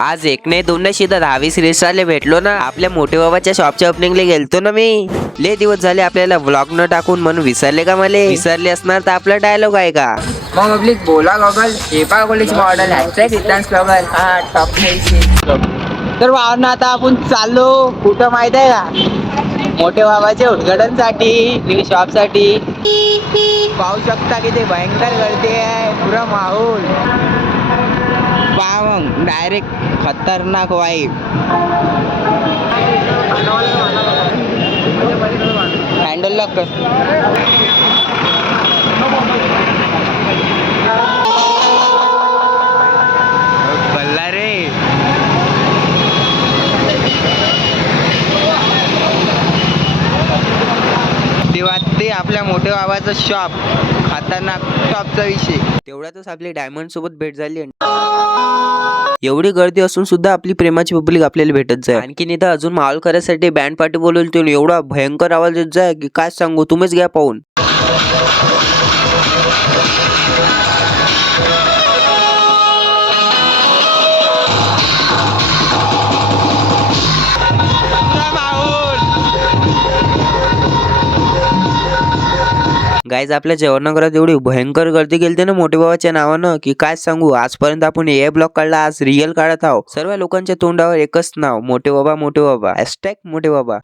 आज एक नाही दोन नाही सीधा 10-20 रील्सवाले भेटलो ना. आपल्या मोठे बाबाच्या शॉपच्या ओपनिंगला गेलतो ना मी. लय दिवस झाले आपल्याला व्लॉग न टाकून, म्हणून विसरले का मला? विसरले असणार तर आपला डायलॉग आहे का? मग पब्लिक बोला गॉगल एपा कॉलेज मॉडेल हॅशटॅग ब्लॉगर हा टॉप तर वावरनं आता आपण चाललो कुठं माहित आहे का? मोठे बाबाच्या उद्घाटनसाठी न्यू शॉप साठी. पाहू शकता की ते भयंकर गर्दी आहे, पुरा माहोल पहा मग डायरेक्ट खतरनाक वाईब. हँडल लॉक कर. बल्ला रे ते आपल्या मोठ्या बाबाचं शॉप खतरनाक शॉपचा विषय. तेवढ्यातच आपली डायमंड सोबत भेट झाली. एवढी गर्दी असून सुद्धा आपली प्रेमाची पब्लिक आपल्याला भेटत जाय. आणखीन इथं अजून माहोल करायसाठी बँड पार्टी बोलवली. एवढा भयंकर आवाज येत जाय की काय सांगू, तुम्हीच घ्या पाहून. गाईज आपल्या जेवणाघरात एवढी भयंकर गर्दी गेलते ना मोठे बाबाच्या नावानं की काय सांगू. आजपर्यंत आपण ए ब्लॉग काढला, आज रिअल काढत आहोत. सर्व लोकांच्या तोंडावर एकच नाव, मोठे बाबा मोठे बाबा हॅशटॅग मोठे बाबा.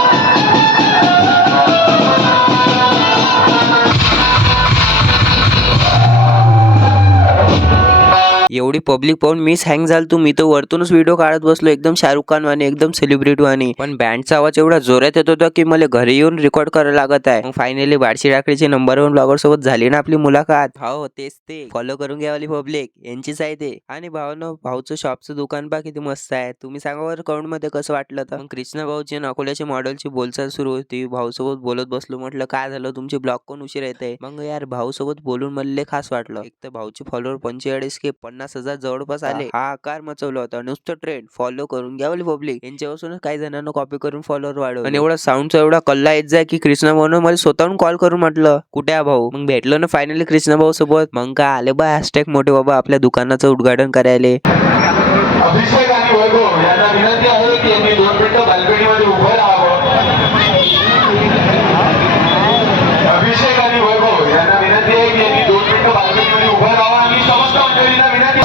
एवढी पब्लिक पाहून मीच हँग झालतो. मी तर वरतूनच व्हिडिओ काढत बसलो एकदम शाहरुख खान वाणी, एकदम सेलिब्रिटी वाणी. पण बँडचा आवाज एवढा जोरात येत होता की मला घरी येऊन रेकॉर्ड करायला लागत आहे. मग फायनली बार्शी टाकडीचे नंबर 1 ब्लॉगर सोबत झाली ना आपली मुलाखत. हो तेच ते, फॉलो करून घ्यावाली पब्लिक यांचीच आहे ते. आणि भावानं भाऊचं शॉपचं दुकान पहा किती मस्त आहे. तुम्ही सांगा बरं कमेंट मध्ये कसं वाटलं तर. मग कृष्णा भाऊची अकोल्याच्या मॉडेलची बोलचाल सुरू होती. भाऊ सोबत बोलत बसलो. म्हटलं काय झालं तुमचे ब्लॉग कोण उशीर येते? मग यार भाऊ सोबत बोलून मला खास वाटलं. एक तर भाऊचे फॉलोअर 45 के 50,000 जवळपास आले. हा आकार मचवला होता. नुसतं ट्रेंड फॉलो करून घ्यावली पब्लिक. यांच्यापासूनच काही जणांना कॉपी करून फॉलोअर वाढवले. आणि एवढा साऊंडचा एवढा कल्ला येत जाय की कृष्णा भाऊनं मला स्वतःहून कॉल करून म्हटलं कुठे आहे भाऊ. मग भेटलो ना फायनली कृष्णा भाऊ सोबत. मग काय आले बा हॅशटॅग मोठे बाबा आपल्या दुकानाचं उद्घाटन करायला. अभिषेक आणि वैभव यांना विनंती आहे की यांनी 2 मिनिटं बाल्कनीमध्ये उभं राहावं. अभिषेक आणि वैभव यांना विनंती आहे की यांनी 2 मिनिटं बाल्कनीमध्ये उभं राहावं. आणि समस्त मंडळींना विनंती.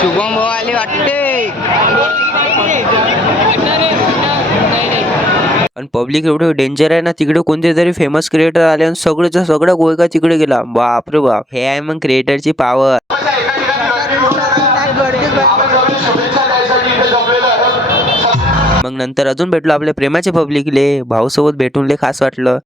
शुभम भाऊ आले वाटते. आणि पब्लिक एवढं डेंजर आहे ना, तिकडे कोणते तरी फेमस क्रिएटर आले आणि सगळ्याचा सगळा गोयका तिकडे गेला. बाप रे बाप, हे आहे मग क्रिएटरची पॉवर. मग नंतर अजून भेटलो आपल्या प्रेमाच्या पब्लिकले. भाऊ सोबत भेटून लय खास वाटलं.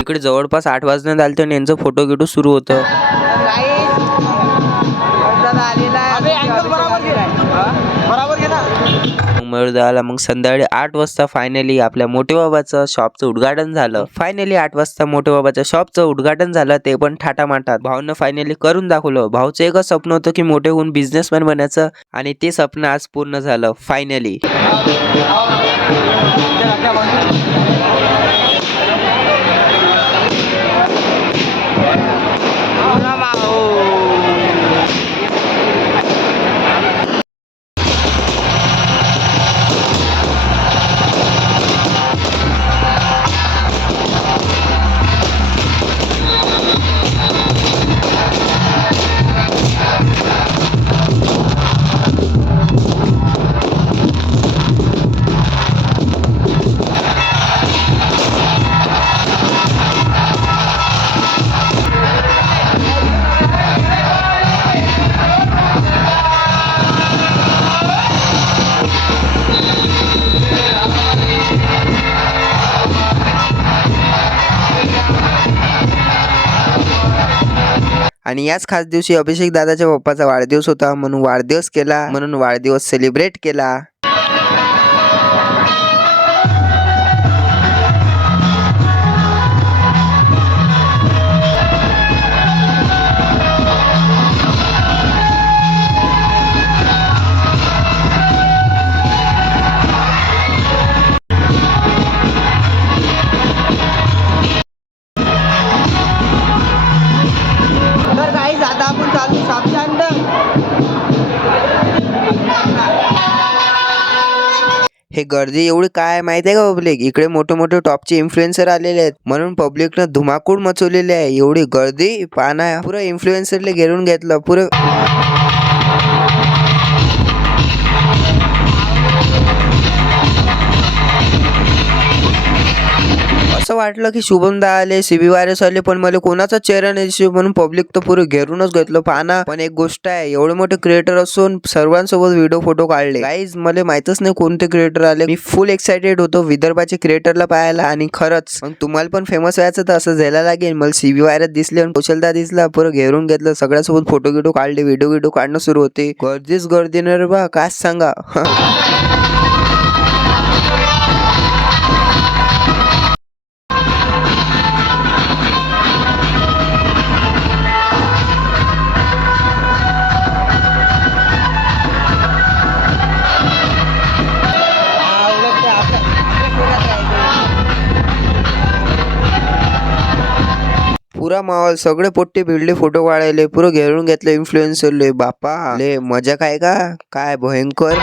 इकडे जवळपास 8 वाजण्यात आलते आणि यांचं फोटो गिटो सुरू होतं. मग संध्याकाळी 8 वाजता फायनली आपल्या मोठे बाबाचं शॉपचं उद्घाटन झालं. फायनली 8 वाजता मोठे बाबाच्या शॉपचं उद्घाटन झालं, ते पण थाटामाटात. भाऊनं फायनली करून दाखवलं. भाऊचं एकच स्वप्न होतं की मोठे होऊन बिझनेसमॅन बनायचं, आणि ते स्वप्न आज पूर्ण झालं फायनली. आणि याच खास दिवशी अभिषेक दादाच्या पप्पाचा वाढदिवस होता, म्हणून वाढदिवस सेलिब्रेट केला. हे गर्दी एवढी काय माहिती आहे का पब्लिक, इकडे मोठे मोठे टॉपचे इन्फ्लुएन्सर आलेले आहेत म्हणून पब्लिकनं धुमाकूळ मचवलेली आहे. एवढी गर्दी पाहना, पुरं इन्फ्लुएन्सरले घेरून घेतलं पुरं. असं वाटलं की शुभमदा आले, सीबी वायरस आले, पण मला कोणाचा चेहरा नाही दिसतो म्हणून पब्लिक तर पुरं घेरूनच घेतलं. पाहना, पण एक गोष्ट आहे, एवढे मोठे क्रिएटर असून सर्वांसोबत व्हिडिओ फोटो काढले. गाईज मला माहितच नाही कोणते क्रिएटर आले. मी फुल एक्साइटेड होतो विदर्भाचे क्रिएटरला पाहायला. आणि खरंच मग तुम्हाला पण फेमस व्हायचं तर असं जायला लागेल. मला सीबी वायरस दिसले आणि कौशलदा दिसला, पुरं घेरून घेतलं. सगळ्यासोबत फोटो गिटो काढले, व्हिडिओ काढणं सुरू होते. गर्दीच गर्दी न रे बा, काय सांगा. पुरा माहोल, सगळे पोट्टे भिडले फोटो काढायले, पुरं घेरून घेतले इन्फ्लुएन्सरले. बापा ले मजा काय का, काय भयंकर.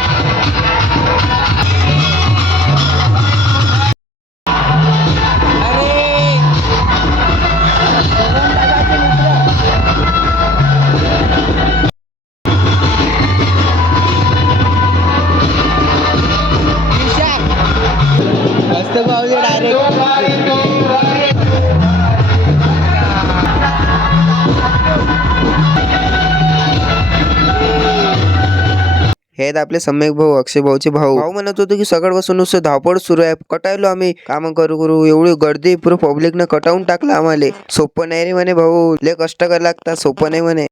मस्त पावले डायरेक्ट. हे आहेत आपले सम्यक भाऊ, अक्षय भाऊचे भाऊ. भाऊ म्हणत होते की सकाळपासून नुसतं धावपळ सुरू आहे, कटायलो आम्ही काम करू एवढी गर्दी पुरं पब्लिकनं कटावून टाकलं आम्हाला. सोपं नाही रे म्हणे भाऊ, लय कष्ट करायला लागतात, सोपं नाही म्हणे.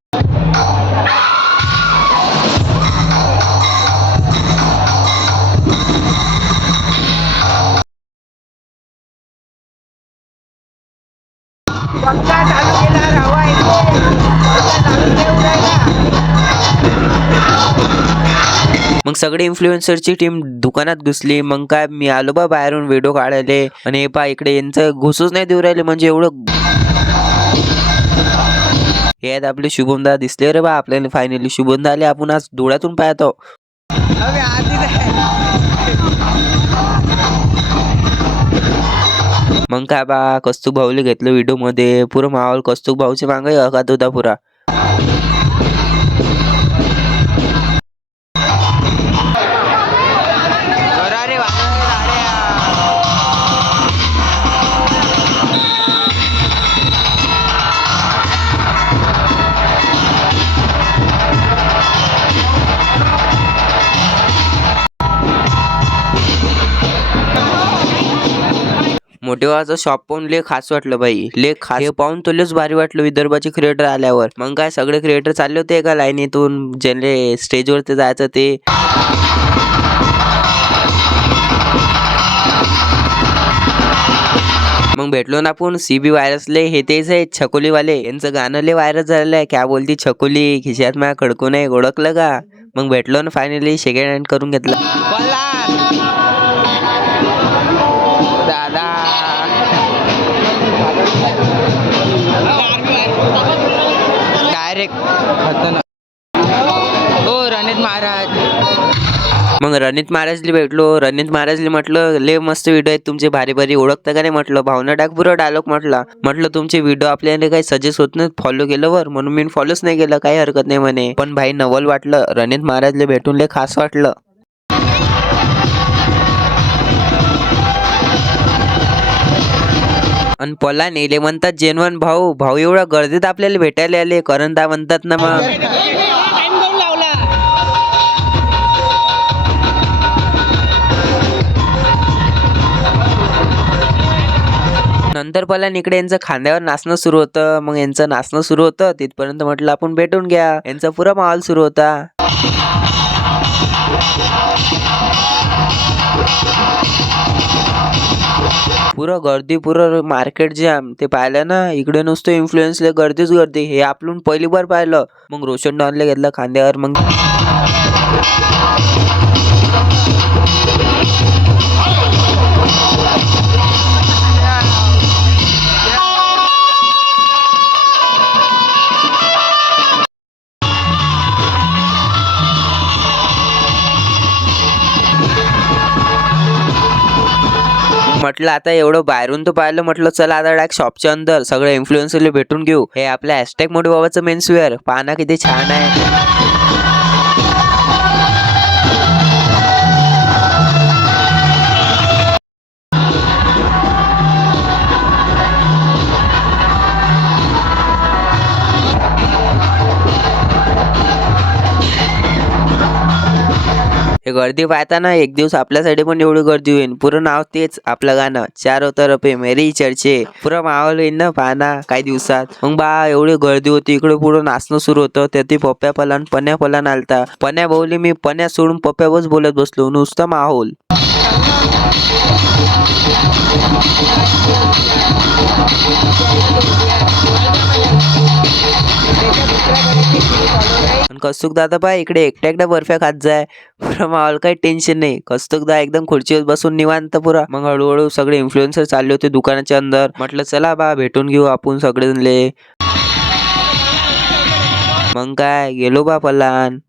पंखा चालू केला, हवा येते. पंखा चालू ठेवून राहिला. मग सगळे इन्फ्लुएन्सरची टीम दुकानात घुसली. मग काय मी आलो बा बाहेरून व्हिडिओ काढायले, आणि हे पा इकडे यांचं घुसूच नाही देऊ राहिले, म्हणजे एवढं. हे आहेत आपले शुभमदा, दिसले रे बा आपल्याला फायनली. शुभमदा आले, आपण आज डोळ्यातून पाहतो. अबे आधीच आहे. मग काय बा कस्तुक भाऊले घेतलं व्हिडिओ मध्ये, पुरं माहोल कस्तुक भाऊचे मागे अकात होता पुरा. मोठे भावाचं शॉप पाहून लय खास वाटलं बाई, लय खास. हे पाहून तुलाच भारी वाटलं विदर्भाचे क्रिएटर आल्यावर. मग काय सगळे क्रिएटर चालले होते एका लाईनीतून, ज्यांना स्टेजवरती जायचं ते. मग भेटलो ना आपण सीबी वायरसले. हे तेच आहे छकोलीवाले, यांचं गाणं लय व्हायरल झालेलं आहे. क्या बोलती छकोली, खिशात माझ्या खडको नाही, ओळखलं का. मग भेटलो ना फायनली, सेकंड हँड करून घेतला. दादा डायरेक्ट खतरनाक. हो रणजित महाराज. मग रणजित महाराजले भेटलो. रणजित महाराजले म्हटलं लय मस्त व्हिडिओ आहेत तुमचे, भारी भारी, ओळखता का नाही म्हटलं. भावना टाक पुरं डायलॉग म्हटलं तुमचे व्हिडिओ आपल्याला काही सजेस्ट होत नाही फॉलो केलं वर, म्हणून मी फॉलोच नाही केलं, काही हरकत नाही म्हणे. पण भाई नवल वाटलं, रणजित महाराजले भेटून लय खास वाटलं. आणि पला नेले म्हणतात जेनवन भाऊ. भाऊ एवढ्या गर्दीत आपल्याला भेटायला आले, करंदा म्हणतात ना. मग नंतर पला इकडे यांचं खांद्यावर नाचणं सुरू होतं. मग यांचं नाचणं सुरू होतं तिथपर्यंत म्हटलं आपण भेटून घ्या. यांचा पुरा माहोल सुरू होता. पुरं गर्दी, पुरं मार्केट जॅम. ते पाहिलं ना, इकडे नुसतं इन्फ्लुएन्सले गर्दीच गर्दी. हे आपण पहिली बार पाहिलं. मग रोशन डॉनला घेतलं खांद्यावर. मग म्हटलं आता एवढं बाहेरून तर पाहिलं, म्हटलं चला आता डायरेक्ट शॉपच्या अंदर सगळे इन्फ्लुएन्सरला भेटून घेऊ. हे आपल्या हॅशटॅग मोठे बाबाचं मेन्सवेअर पाहना किती छान आहे. हे गर्दी पाहताना एक दिवस आपल्यासाठी पण एवढी गर्दी होईल. पुरं नाव तेच आपलं गाणं चारों तरफ मेरी चर्चे, पुरं माहोल येईल ना पाहना काही दिवसात. मग बा एवढी गर्दी होती, इकडे पुढं नाचणं सुरू होतं. त्यात पप्प्या पलान पण्या पलान आलता. पण्या भाऊली मी पण्या सोडून पप्प्यावरच बोलत बसलो, नुसता माहोल. कस्तुक दादा पाय इकडे एकट्या एकट्या बर्फ्या खात जाय. पुरा माहोल काही टेन्शन नाही. कस्तुक दा एकदम खुर्चीवर बसून निवांत पुरा. मग हळूहळू सगळे इन्फ्लुएन्सर चालले होते दुकानाच्या अंदर. म्हटलं चला बा भेटून घेऊ आपण सगळेजणले. मग काय गेलो बा पलान.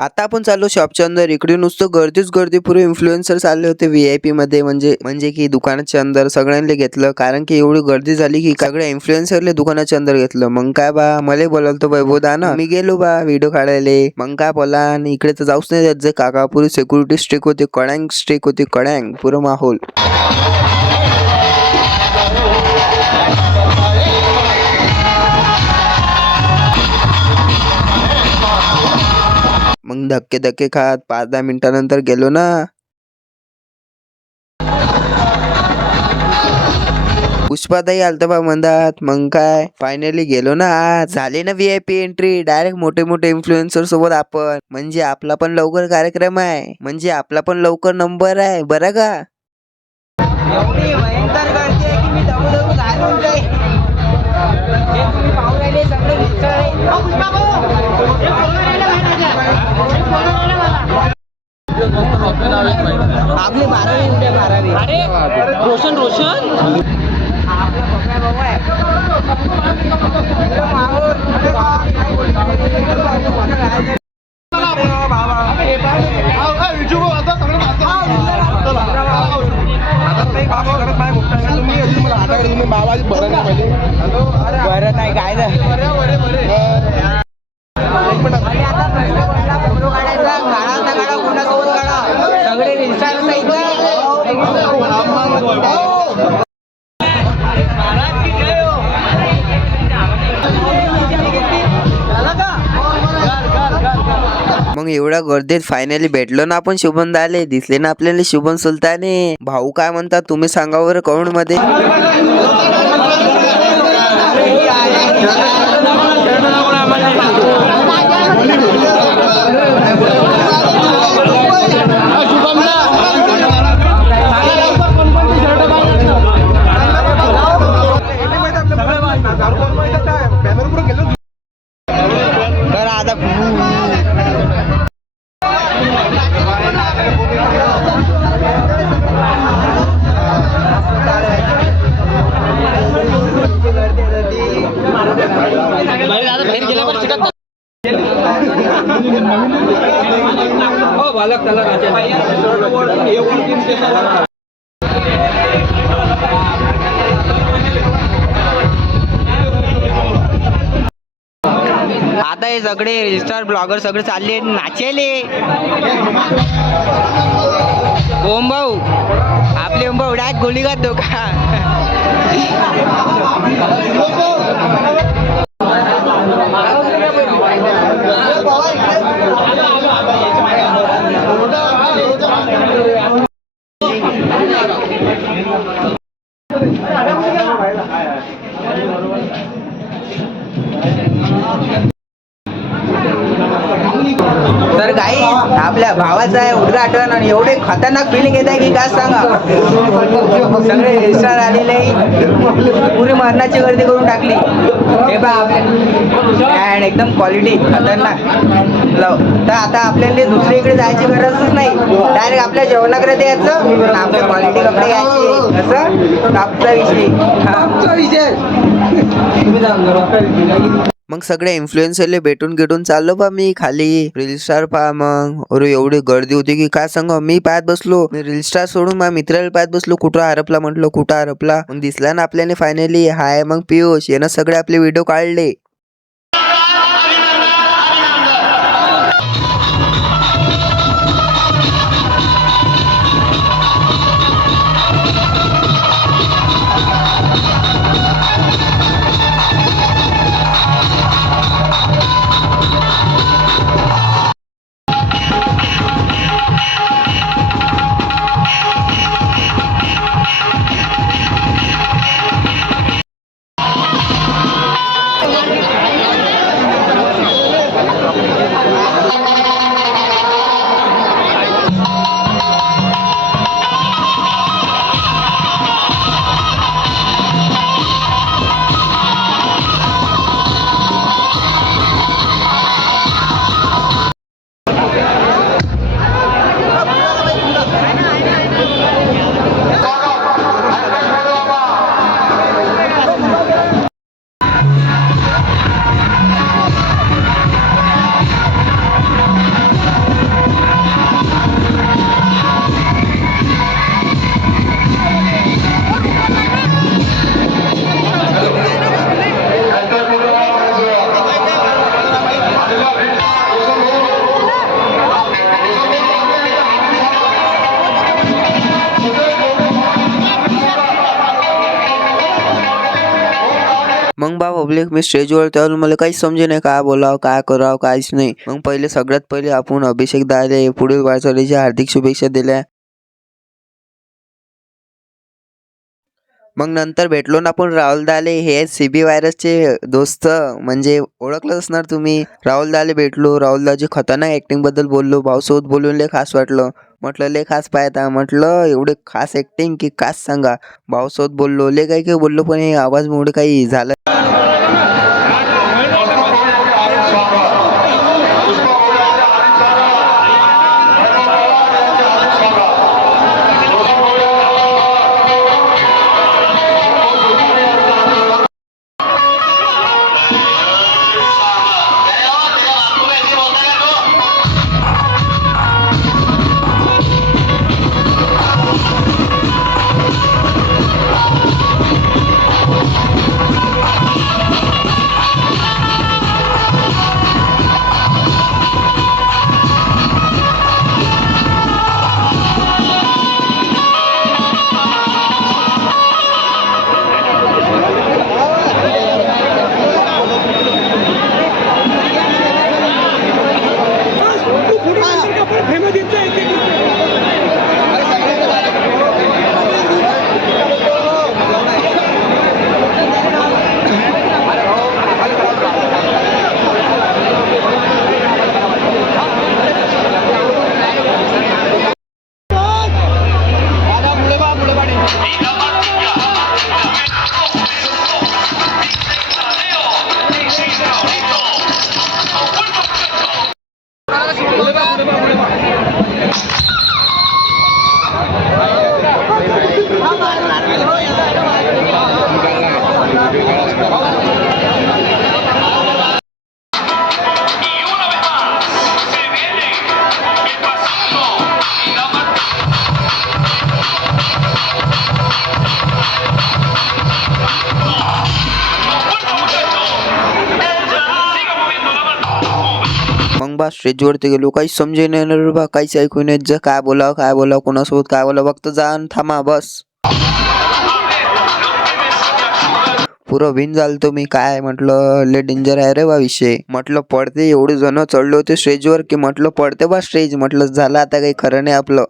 आता आपण चाललो शॉपच्या अंदर. इकडे नुसतं गर्दीच गर्दी, पुरे इन्फ्लुएन्सर चालले होते VIP मध्ये. म्हणजे की दुकानाच्या अंदर सगळ्यांना घेतलं, कारण की एवढी गर्दी झाली की सगळ्या इन्फ्लुएन्सरले दुकानाच्या अंदर घेतलं. मग काय बा मला बोलावलं वैभव दा ना, मी गेलो बा व्हिडिओ काढायला. मग काय पलान इकडे तर जाऊच नाही देत. जे काका पुरी सिक्युरिटी स्ट्रिक होती, कड्यांग स्ट्रिक होती, कड्यांग पुरं माहोल. मग धक्के खात 5-10 मिनिटानंतर गेलो ना. पुष्पाताई आलत बा मंदात. मग काय फायनली गेलो ना. आज झाली ना VIP एंट्री. डायरेक्ट मोठे मोठे इन्फ्लुएन्सर सोबत आपण. म्हणजे आपला पण लवकर कार्यक्रम आहे, म्हणजे आपला पण लवकर नंबर आहे बरं का. एवढी भयंकर गर्दी आहे की मी दबू घालून जाईल. जे तुम्ही पाहून राहिले सगळे मिसळ. आपली 12वी उद्या 12वी. अरे रोशन आपला पप्पा बाबा आहे. बरं नाही काय आता फोटो काढायचा. काढा कोणासोबत काढा, सगळे रील्सार मग एवढ्या गर्दीत फायनली भेटलो ना आपण शुभम दाले. दिसले ना आपल्याला शुभम सुलताने. भाऊ काय म्हणतात तुम्ही सांगा बरं कमेंट मध्ये. आता हे सगळे स्टार ब्लॉगर सगळे चालले नाचेले. ओम भाऊ आपले ओम भाऊ डायरेक्ट गोली घालतो का. तर काही आपल्या भावाचं आहे उद्घाटन आणि एवढे खतरनाक फिलिंग येत आहे की काय सांगा. सगळे रिस्टार आलेले पुरी मरणाची गर्दी करून टाकली. हे बा आपल्या एकदम क्वालिटी खतरनाक. तर आता आपल्याला दुसरीकडे जायची गरजच नाही. डायरेक्ट आपल्या जेवणाकडे यायचं, आपल्या क्वालिटी कपडे घ्यायचे. असं कापचा विषय. मग सगळे इन्फ्लुएन्सरले भेटून चाललो बा मी खाली रील स्टार पहा. मग अरे एवढी गर्दी होती की काय सांग. मी पाहत बसलो, मी रील स्टार सोडून माझ्या मित्राला पाहत बसलो. कुठं हरपला म्हटलं, कुठं हरपला. मग दिसला ना आपल्याने फायनली. हाय मग पियुष, यानं सगळे आपले व्हिडिओ काढले. मग बा पब्लिक मी स्टेजवर त्यावर मला काहीच समजे नाही काय बोलावं काय करावं काहीच नाही. मग सगळ्यात पहिले आपण अभिषेक दाले पुढील वाटचालीच्या हार्दिक शुभेच्छा दिल्या. मग नंतर भेटलो ना आपण राहुल दाले, हे CB व्हायरसचे दोस्त, म्हणजे ओळखलं असणार तुम्ही. राहुल दाले भेटलो, राहुल दाची खतरनाक ऍक्टिंग बद्दल बोललो. भाऊसोबत बोलून लय खास वाटलं. म्हटलं लय खास पाहता, म्हटलं एवढे खास ऍक्टिंग की खास सांगा. भाऊसोबत बोललो, लय काही बोललो, पण हे आवाजमुळे काही झालं. मग बा स्टेजवरती गेलो, काहीच समजे नाही रे बा, काहीच ऐकू नाही. जे काय बोलावं कोणासोबत काय बोलावं, फक्त जा आणि थांबा बस. पुरं भिन झालतो मी. काय म्हटलं लय डेंजर आहे रे बा विषय. म्हटलं पडते, एवढे जण चढले होते स्टेजवर की म्हटलं पडते बा स्टेज. म्हटलं झालं आता, काही खरं नाही आपलं.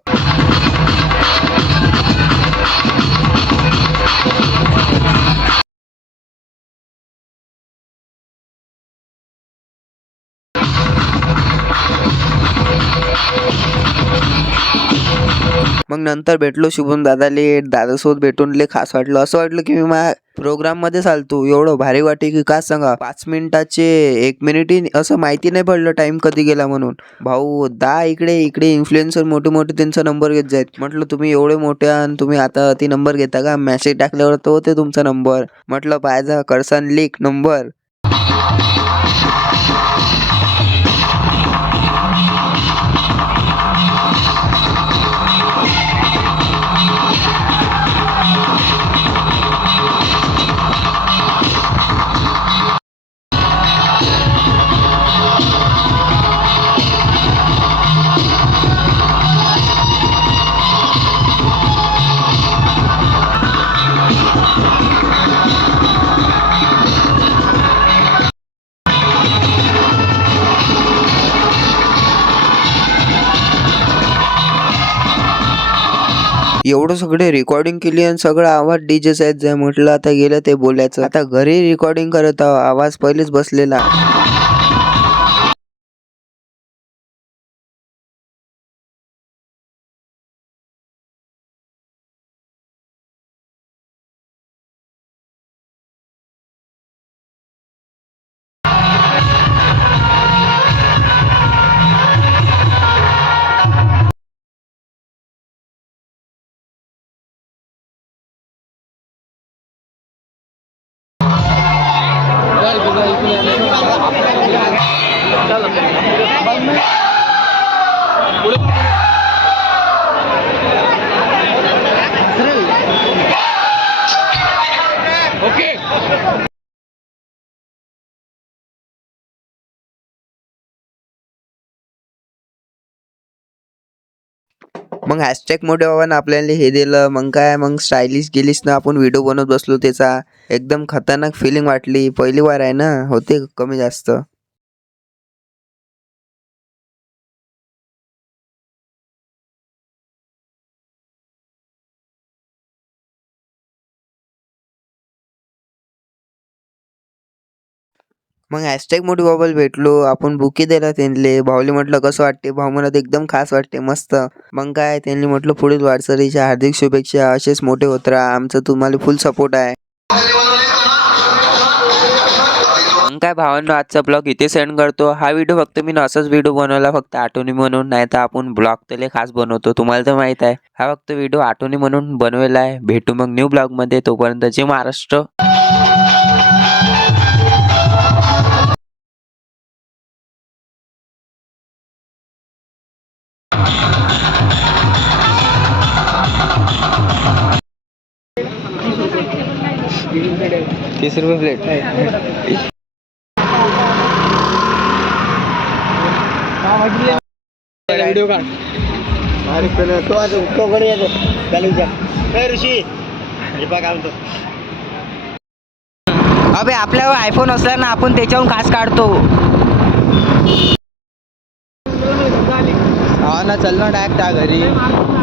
मग नंतर भेटलो शुभम दादाले. दादासोबत भेटून लय खास वाटलं. असं वाटलं की मी माझ्या प्रोग्राम मध्ये चालतो. एवढं भारी वाटे की काय सांगा. 5 मिनिटाचे 1 मिनिट असं माहिती नाही पडलं टाइम कधी गेला म्हणून. भाऊ इकडे इन्फ्लुएन्सर मोठे त्यांचा नंबर घेत जायत. म्हटलं तुम्ही एवढे मोठे आणि तुम्ही आता ती नंबर घेता का. मेसेज टाकल्यावर तो होते तुमचा नंबर. म्हटलं पाहिजे करसान लीक नंबर. एवढं सगळे रेकॉर्डिंग केली आणि सगळा आवाज डीजेचा आहेत जाय. म्हटलं आता गेलं ते बोलायचं. आता घरी रेकॉर्डिंग करत आहो, आवाज पहिलेच बसलेला. मग हॅशटॅग मोठे बाबांना आपल्याला हे दिलं. मग काय, मग स्टायलिश गेलीस ना आपण व्हिडिओ बनवत बसलो त्याचा. एकदम खतरनाक फिलिंग वाटली. पहिली वार आहे ना, होते कमी जास्त. मग हॅशटॅग मोठी बाबाला भेटलो. आपण बुके दिला त्यांले. भाऊले म्हटलं कसं वाटते. भाऊ म्हणत एकदम खास वाटते, मस्त. मग काय, त्यांनी म्हटलं पुढील वाटचालीच्या हार्दिक शुभेच्छा, असेच मोठे होत राहा, आमचा तुम्हाला फुल सपोर्ट आहे. मग काय भावांनो, आजचा ब्लॉग इथे सेंड करतो. हा व्हिडिओ फक्त मी असाच व्हिडिओ बनवला फक्त आठवणी म्हणून, नाही तर आपण ब्लॉग तले खास बनवतो, तुम्हाला तर माहित आहे. हा फक्त व्हिडिओ आठवणी म्हणून बनवलेला आहे. भेटू मग न्यू ब्लॉग मध्ये. तोपर्यंत जय महाराष्ट्र. ₹30 प्लेट. व्हिडिओ काढ. अबे आपल्यावर आयफोन असला ना, आपण त्याच्याहून खास काढतो. हा ना, चल ना डायरेक्ट त्या घरी.